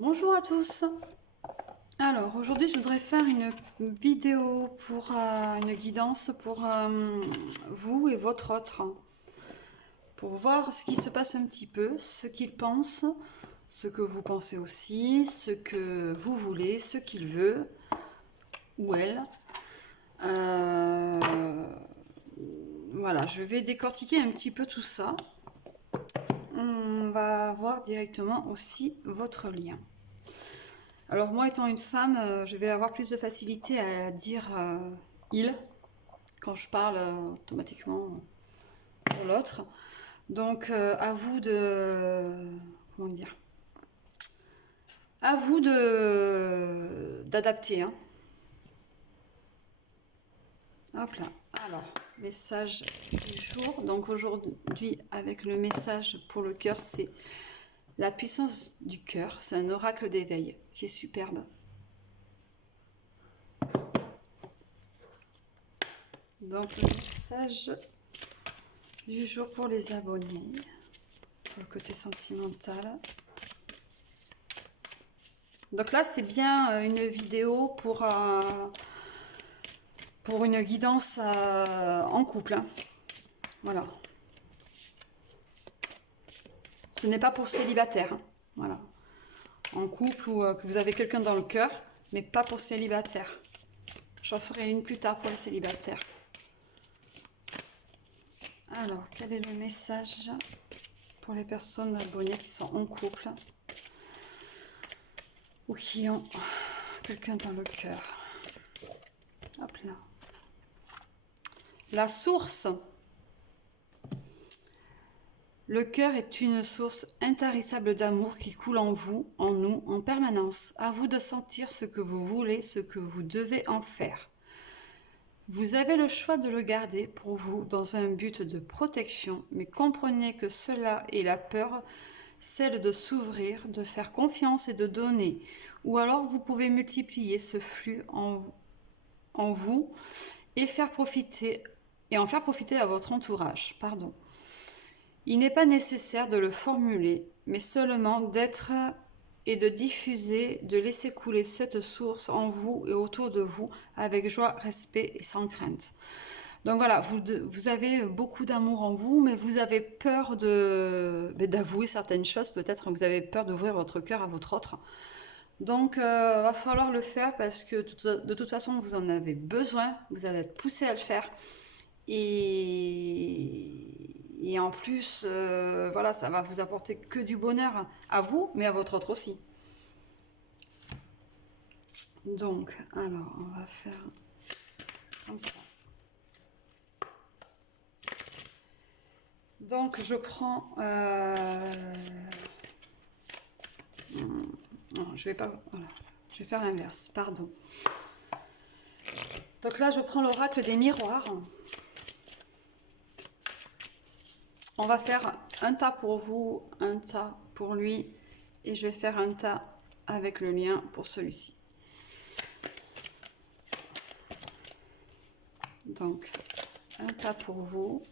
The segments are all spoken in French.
Bonjour à tous. Alors aujourd'hui je voudrais faire une vidéo pour une guidance pour vous et votre autre, pour voir ce qui se passe un petit peu, ce qu'il pense, ce que vous pensez aussi, ce que vous voulez, ce qu'il veut ou elle. Voilà, je vais décortiquer un petit peu tout ça. On va voir directement aussi votre lien. Alors moi étant une femme, je vais avoir plus de facilité à dire il quand je parle automatiquement pour l'autre. Donc à vous de comment dire, à vous de d'adapter. Hein. Hop là. Alors message du jour. Donc aujourd'hui avec le message pour le cœur, c'est la puissance du cœur. C'est un oracle d'éveil qui est superbe. Donc le message du jour pour les abonnés, pour le côté sentimental. Donc là c'est bien une vidéo pour une guidance en couple. Hein. Voilà. Ce n'est pas pour célibataire. Hein. Voilà. En couple ou que vous avez quelqu'un dans le cœur, mais pas pour célibataire. J'en ferai une plus tard pour les célibataires. Alors, quel est le message pour les personnes abonnées qui sont en couple ou qui ont quelqu'un dans le cœur? Hop là. La source. Le cœur est une source intarissable d'amour qui coule en vous, en nous, en permanence. À vous de sentir ce que vous voulez, ce que vous devez en faire. Vous avez le choix de le garder pour vous dans un but de protection, mais comprenez que cela est la peur, celle de s'ouvrir, de faire confiance et de donner. Ou alors vous pouvez multiplier ce flux en vous et en faire profiter à votre entourage. Pardon. Il n'est pas nécessaire de le formuler, mais seulement d'être et de diffuser, de laisser couler cette source en vous et autour de vous avec joie, respect et sans crainte. Donc voilà, vous avez beaucoup d'amour en vous, mais vous avez peur d'avouer certaines choses, peut-être vous avez peur d'ouvrir votre cœur à votre autre. Donc va falloir le faire parce que de toute façon vous en avez besoin, vous allez être poussé à le faire. Et en plus, voilà, ça va vous apporter que du bonheur à vous, mais à votre autre aussi. Donc, alors, on va faire comme ça. Donc, je prends... non, je vais pas... Voilà. Je vais faire l'inverse, pardon. Donc là, je prends l'oracle des miroirs. On va faire un tas pour vous, un tas pour lui, et je vais faire un tas avec le lien pour celui-ci. Donc, un tas pour vous.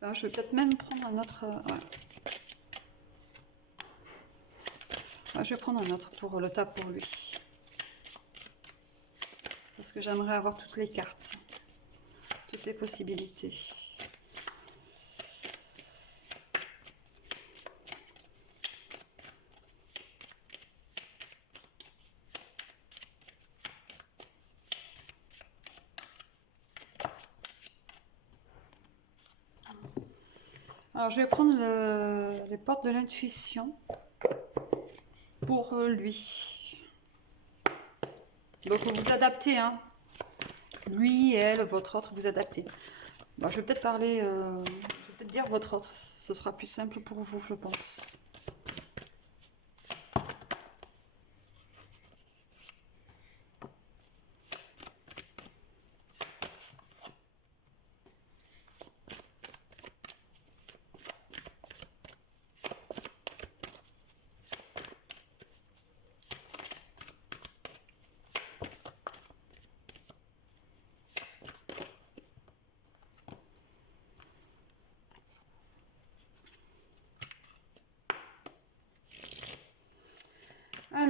Là, je vais peut-être même prendre un autre... ouais. Là, je vais prendre un autre pour le tas pour lui. Parce que j'aimerais avoir toutes les cartes. Toutes les possibilités. Alors, je vais prendre les portes de l'intuition pour lui. Donc, vous vous adaptez, hein. Lui, elle, votre autre, vous adaptez. Bon, je vais peut-être parler, je vais peut-être dire votre autre. Ce sera plus simple pour vous, je pense.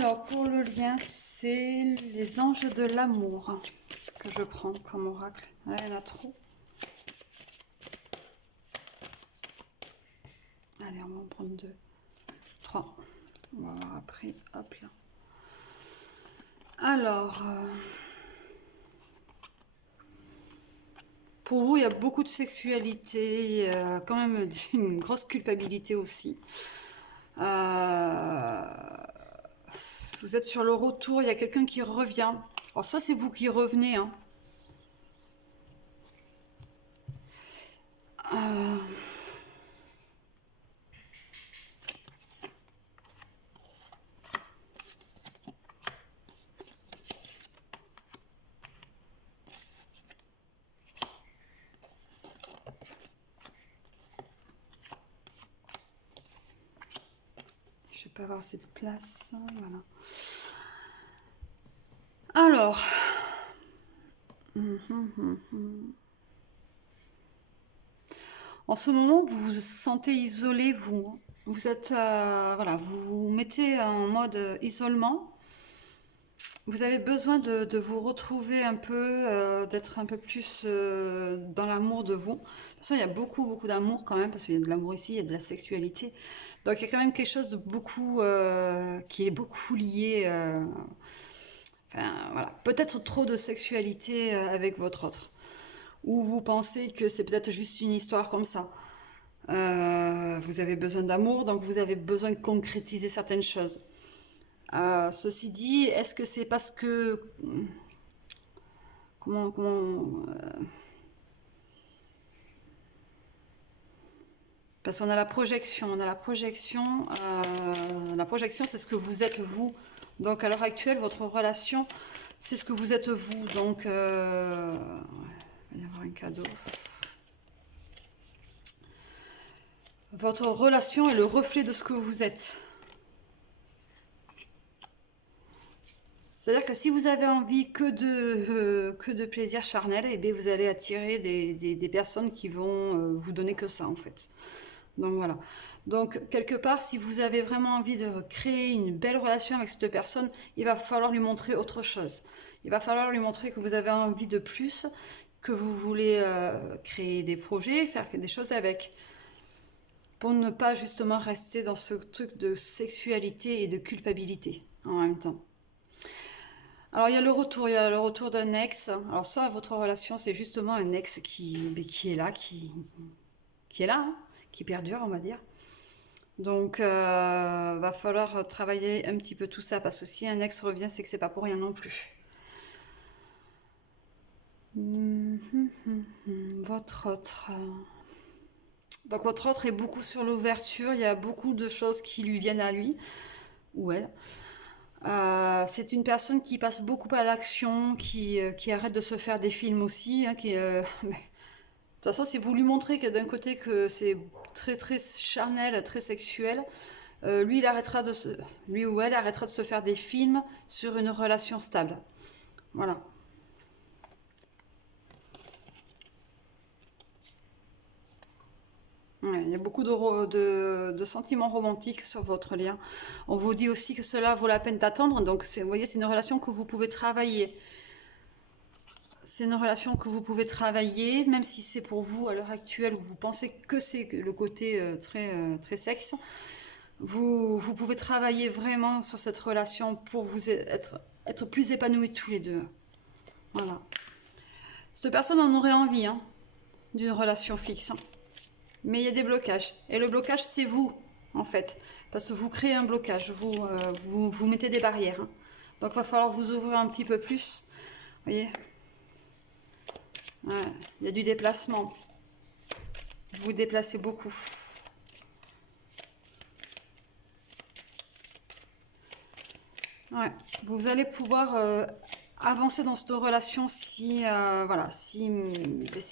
Alors, pour le lien, c'est les anges de l'amour que je prends comme oracle. Là, il y en a trop. Allez, on va en prendre 2, 3. On va voir après. Hop là. Alors, pour vous, il y a beaucoup de sexualité, il y a quand même une grosse culpabilité aussi. Vous êtes sur le retour, il y a quelqu'un qui revient. Alors ça, c'est vous qui revenez. Hein. Je vais pas avoir cette place. Voilà. Alors. En ce moment, vous vous sentez isolé, vous. Hein. Vous êtes, voilà, vous vous mettez en mode isolement. Vous avez besoin de vous retrouver un peu, d'être un peu plus dans l'amour de vous. De toute façon, il y a beaucoup d'amour quand même, parce qu'il y a de l'amour ici, il y a de la sexualité. Donc, il y a quand même quelque chose de beaucoup, qui est beaucoup lié. Enfin, voilà, peut-être trop de sexualité avec votre autre. Ou vous pensez que c'est peut-être juste une histoire comme ça. Vous avez besoin d'amour, donc vous avez besoin de concrétiser certaines choses. Ceci dit, est-ce que c'est parce que... Parce qu'on a la projection, la projection, c'est ce que vous êtes vous. Donc à l'heure actuelle, votre relation, c'est ce que vous êtes vous. Donc, il va y avoir un cadeau. Votre relation est le reflet de ce que vous êtes. C'est-à-dire que si vous avez envie que de plaisir charnel, eh bien vous allez attirer des personnes qui vont vous donner que ça en fait. Donc voilà. Donc quelque part, si vous avez vraiment envie de créer une belle relation avec cette personne, il va falloir lui montrer autre chose. Il va falloir lui montrer que vous avez envie de plus, que vous voulez créer des projets, faire des choses avec. Pour ne pas justement rester dans ce truc de sexualité et de culpabilité en même temps. Alors il y a le retour d'un ex. Alors soit votre relation c'est justement un ex qui est là, qui est là, hein, qui perdure on va dire. Donc va falloir travailler un petit peu tout ça parce que si un ex revient c'est que c'est pas pour rien non plus. Votre autre... Donc votre autre est beaucoup sur l'ouverture, il y a beaucoup de choses qui lui viennent à lui ou elle. C'est une personne qui passe beaucoup à l'action, qui arrête de se faire des films aussi. Hein, de toute façon, si vous lui montrez que d'un côté que c'est très charnel, très sexuel, lui ou elle arrêtera de se faire des films sur une relation stable. Voilà. Ouais, il y a beaucoup de sentiments romantiques sur votre lien. On vous dit aussi que cela vaut la peine d'attendre. Donc, vous voyez, c'est une relation que vous pouvez travailler. C'est une relation que vous pouvez travailler, même si c'est pour vous, à l'heure actuelle, où vous pensez que c'est le côté très sexe. Vous pouvez travailler vraiment sur cette relation pour vous être plus épanouis tous les deux. Voilà. Cette personne en aurait envie, hein, d'une relation fixe. Hein. Mais il y a des blocages. Et le blocage, c'est vous, en fait. Parce que vous créez un blocage, vous mettez des barrières. Hein. Donc, il va falloir vous ouvrir un petit peu plus. Vous voyez ? Ouais, il y a du déplacement. Vous vous déplacez beaucoup. Ouais, vous allez pouvoir avancer dans cette relation si, voilà, si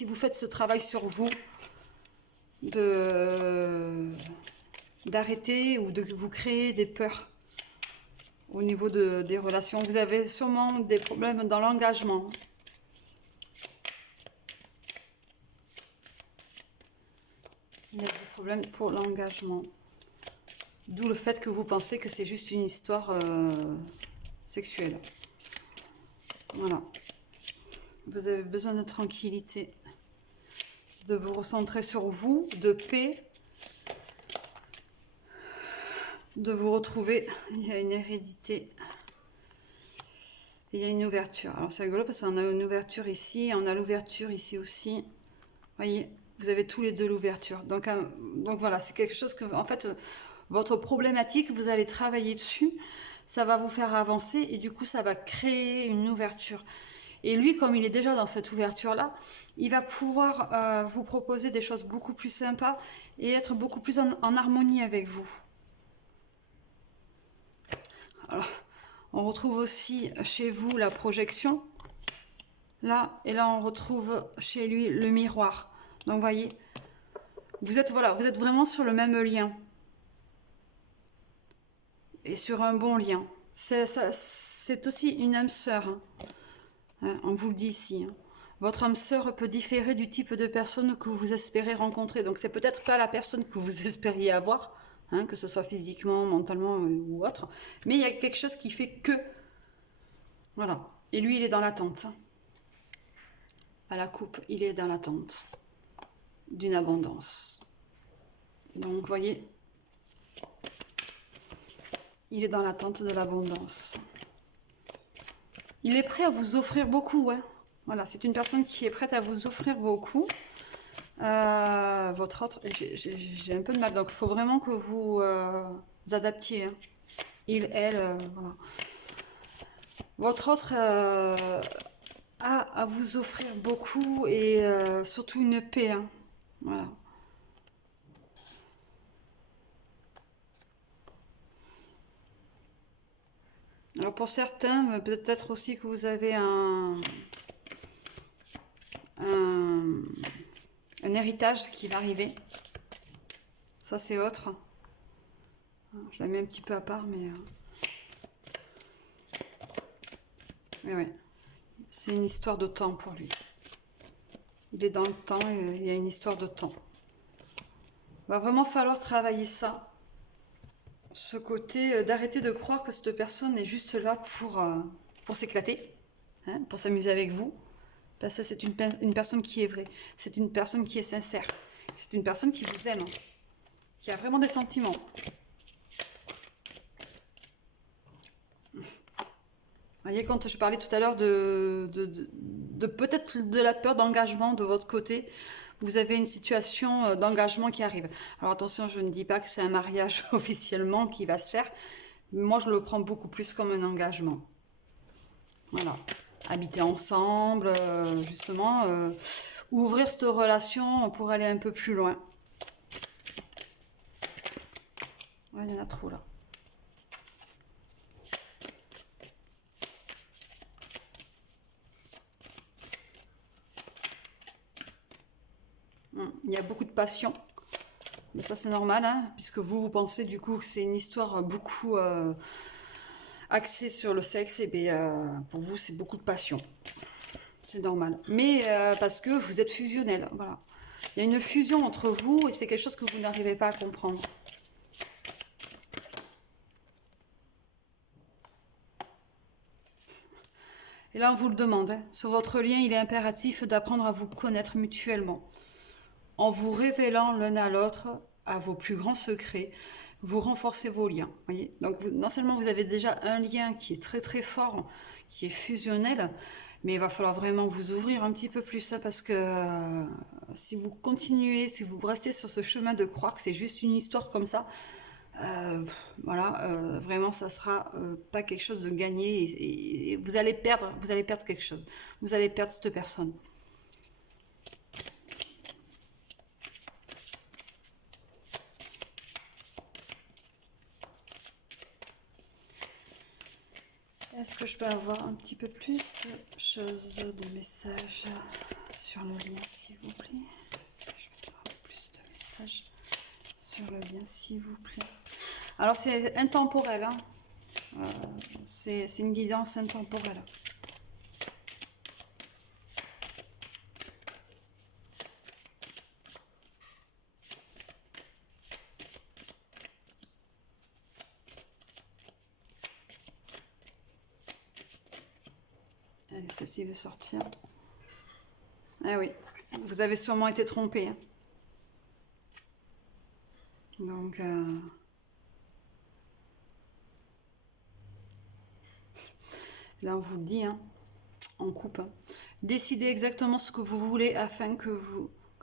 vous faites ce travail sur vous. D'arrêter ou de vous créer des peurs au niveau des relations. Vous avez sûrement des problèmes dans l'engagement. Il y a des problèmes pour l'engagement. D'où le fait que vous pensez que c'est juste une histoire sexuelle. Voilà. Vous avez besoin de tranquillité, de vous recentrer sur vous, de paix, de vous retrouver. Il y a une hérédité. Il y a une ouverture. Alors c'est rigolo parce qu'on a une ouverture ici, on a l'ouverture ici aussi. Vous voyez, vous avez tous les deux l'ouverture. Donc voilà, c'est quelque chose que, en fait, votre problématique, vous allez travailler dessus. Ça va vous faire avancer et du coup, ça va créer une ouverture. Et lui, comme il est déjà dans cette ouverture-là, il va pouvoir vous proposer des choses beaucoup plus sympas et être beaucoup plus en harmonie avec vous. Alors, on retrouve aussi chez vous la projection. Là, et là, on retrouve chez lui le miroir. Donc, voyez, vous êtes vraiment sur le même lien. Et sur un bon lien. C'est aussi une âme sœur. On vous le dit ici. Votre âme sœur peut différer du type de personne que vous espérez rencontrer. Donc, c'est peut-être pas la personne que vous espériez avoir, que ce soit physiquement, mentalement ou autre. Mais il y a quelque chose qui fait que... Voilà. Et lui, il est dans l'attente. À la coupe, il est dans l'attente d'une abondance. Donc, vous voyez, il est dans l'attente de l'abondance. Il est prêt à vous offrir beaucoup. Voilà, c'est une personne qui est prête à vous offrir beaucoup. Votre autre, j'ai un peu de mal, donc il faut vraiment que vous adaptiez. Il, elle, voilà. Votre autre a à vous offrir beaucoup et surtout une paix. Voilà. Alors pour certains, peut-être aussi que vous avez un héritage qui va arriver. Ça c'est autre. Je la mets un petit peu à part, mais... ouais. C'est une histoire de temps pour lui. Il est dans le temps et il y a une histoire de temps. Il va vraiment falloir travailler ça. Ce côté d'arrêter de croire que cette personne est juste là pour s'éclater, pour s'amuser avec vous. Parce que c'est une personne qui est vraie. C'est une personne qui est sincère. C'est une personne qui vous aime. Qui a vraiment des sentiments. Vous voyez, quand je parlais tout à l'heure de peut-être de la peur d'engagement de votre côté, vous avez une situation d'engagement qui arrive. Alors attention, je ne dis pas que c'est un mariage officiellement qui va se faire. Moi, je le prends beaucoup plus comme un engagement. Voilà. Habiter ensemble, justement, ouvrir cette relation pour aller un peu plus loin. Ouais, il y en a trop là. Il y a beaucoup de passion. Mais ça, c'est normal, puisque vous pensez du coup que c'est une histoire beaucoup axée sur le sexe. Et bien, pour vous, c'est beaucoup de passion. C'est normal. Mais parce que vous êtes fusionnel. Voilà. Il y a une fusion entre vous et c'est quelque chose que vous n'arrivez pas à comprendre. Et là, on vous le demande. Sur votre lien, il est impératif d'apprendre à vous connaître mutuellement. En vous révélant l'un à l'autre à vos plus grands secrets, vous renforcez vos liens. Voyez, donc, non seulement vous avez déjà un lien qui est très très fort, qui est fusionnel, mais il va falloir vraiment vous ouvrir un petit peu plus, parce que si vous continuez, si vous restez sur ce chemin de croire que c'est juste une histoire comme ça, voilà, vraiment ça sera pas quelque chose de gagné et vous allez perdre quelque chose. Vous allez perdre cette personne. Est-ce que je peux avoir un petit peu plus de choses, de messages sur le lien, s'il vous plaît? Est-ce que je peux avoir plus de messages sur le lien, s'il vous plaît? Alors, c'est intemporel, c'est une guidance intemporelle. Qu'est-ce qu'il veut sortir? Ah oui, vous avez sûrement été trompé. Hein. Donc, là, on vous le dit, hein, on coupe. Hein. Décidez exactement ce que vous voulez afin que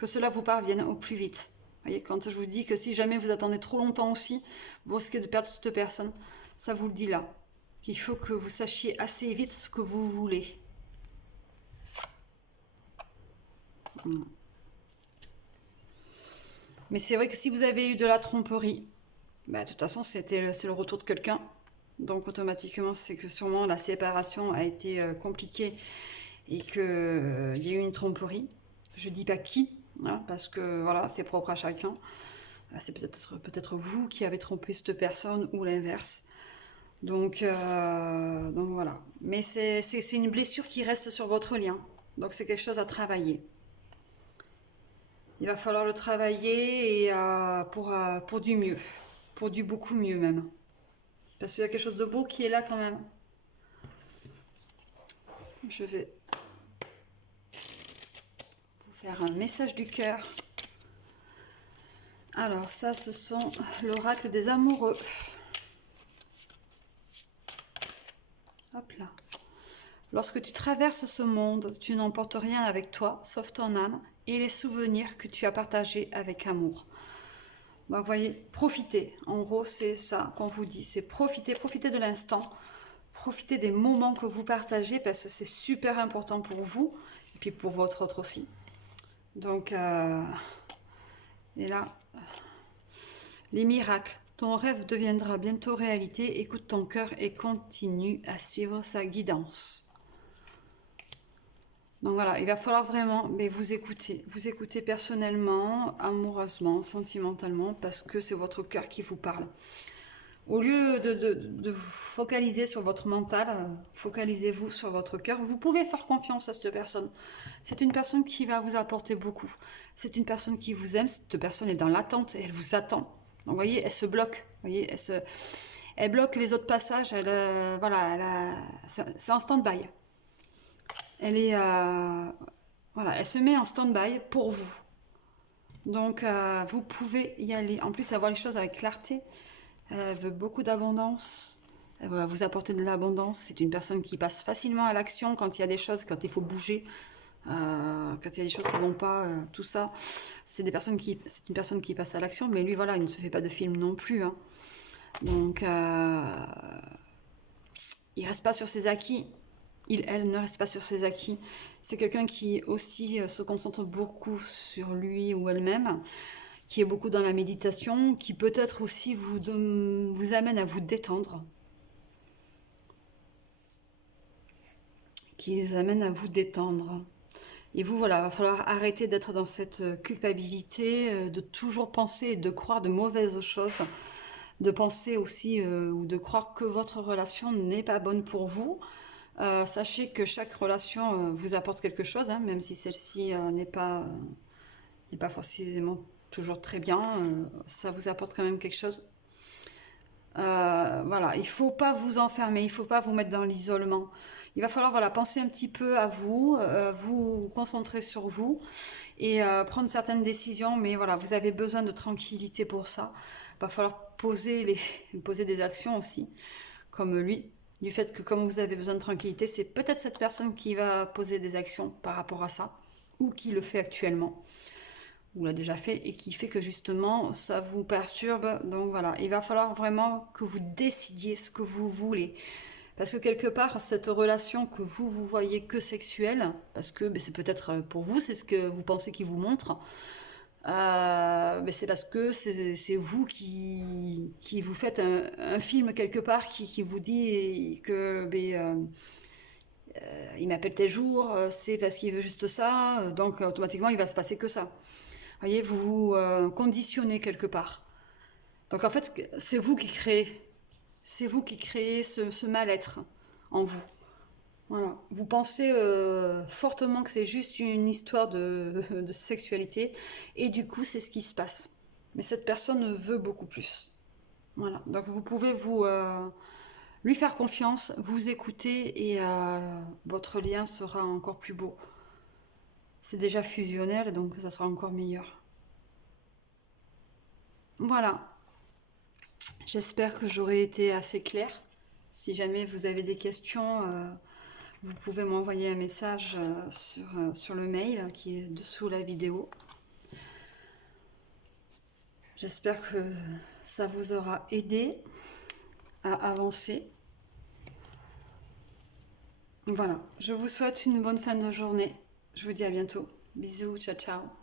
cela vous parvienne au plus vite. Vous voyez, quand je vous dis que si jamais vous attendez trop longtemps aussi, vous risquez de perdre cette personne. Ça vous le dit là. Qu'il faut que vous sachiez assez vite ce que vous voulez. Mais c'est vrai que si vous avez eu de la tromperie, bah, de toute façon, c'est le retour de quelqu'un. Donc automatiquement, c'est que sûrement la séparation a été compliquée et qu'il y a eu une tromperie. Je dis pas qui, hein, parce que voilà, c'est propre à chacun. C'est peut-être vous qui avez trompé cette personne ou l'inverse. Donc voilà. Mais c'est une blessure qui reste sur votre lien. Donc c'est quelque chose à travailler. Il va falloir le travailler et pour du mieux. Pour du beaucoup mieux même. Parce qu'il y a quelque chose de beau qui est là quand même. Je vais vous faire un message du cœur. Alors ça, ce sont l'oracle des amoureux. Hop là. Lorsque tu traverses ce monde, tu n'emportes rien avec toi, sauf ton âme et les souvenirs que tu as partagés avec amour. Donc, vous voyez, profitez. En gros, c'est ça qu'on vous dit. C'est profitez de l'instant. Profitez des moments que vous partagez parce que c'est super important pour vous et puis pour votre autre aussi. Donc, et là, les miracles. Ton rêve deviendra bientôt réalité. Écoute ton cœur et continue à suivre sa guidance. Donc voilà, il va falloir vraiment vous écouter personnellement, amoureusement, sentimentalement, parce que c'est votre cœur qui vous parle. Au lieu de vous focaliser sur votre mental, focalisez-vous sur votre cœur. Vous pouvez faire confiance à cette personne. C'est une personne qui va vous apporter beaucoup. C'est une personne qui vous aime. Cette personne est dans l'attente et elle vous attend. Donc vous voyez, elle se bloque. Vous voyez, elle bloque les autres passages. C'est en stand-by. Elle est, voilà, elle se met en stand-by pour vous. Donc, vous pouvez y aller. En plus, avoir les choses avec clarté. Elle veut beaucoup d'abondance. Elle va vous apporter de l'abondance. C'est une personne qui passe facilement à l'action quand il y a des choses, quand il faut bouger, quand il y a des choses qui ne vont pas, tout ça. C'est une personne qui passe à l'action. Mais lui, voilà, il ne se fait pas de film non plus. Hein. Donc, il ne reste pas sur ses acquis. Elle ne reste pas sur ses acquis. C'est quelqu'un qui aussi se concentre beaucoup sur lui ou elle-même, qui est beaucoup dans la méditation, qui peut-être aussi vous amène à vous détendre. Qui les amène à vous détendre. Et vous, voilà, il va falloir arrêter d'être dans cette culpabilité, de toujours penser et de croire de mauvaises choses, de penser aussi ou de croire que votre relation n'est pas bonne pour vous. Sachez que chaque relation vous apporte quelque chose, hein, même si celle-ci n'est pas forcément toujours très bien, ça vous apporte quand même quelque chose. Voilà, il ne faut pas vous enfermer, il ne faut pas vous mettre dans l'isolement. Il va falloir voilà, penser un petit peu à vous, vous concentrer sur vous et prendre certaines décisions, mais voilà, vous avez besoin de tranquillité pour ça. Il va falloir poser des actions aussi, comme lui. Du fait que comme vous avez besoin de tranquillité, c'est peut-être cette personne qui va poser des actions par rapport à ça, ou qui le fait actuellement, ou l'a déjà fait, et qui fait que justement ça vous perturbe. Donc voilà, il va falloir vraiment que vous décidiez ce que vous voulez. Parce que quelque part, cette relation que vous voyez que sexuelle, parce que c'est peut-être pour vous, c'est ce que vous pensez qu'il vous montre, mais c'est parce que c'est vous qui vous faites un film quelque part qui vous dit que il m'appelle tel jour, c'est parce qu'il veut juste ça, donc automatiquement il va se passer que ça. Vous voyez, vous vous conditionnez quelque part. Donc en fait, c'est vous qui créez ce mal-être en vous. Voilà. Vous pensez fortement que c'est juste une histoire de sexualité et du coup c'est ce qui se passe. Mais cette personne veut beaucoup plus. Voilà. Donc vous pouvez lui faire confiance, vous écouter et votre lien sera encore plus beau. C'est déjà fusionnel, donc ça sera encore meilleur. Voilà. J'espère que j'aurai été assez claire. Si jamais vous avez des questions, vous pouvez m'envoyer un message sur le mail qui est dessous la vidéo. J'espère que ça vous aura aidé à avancer. Voilà, je vous souhaite une bonne fin de journée. Je vous dis à bientôt. Bisous, ciao ciao.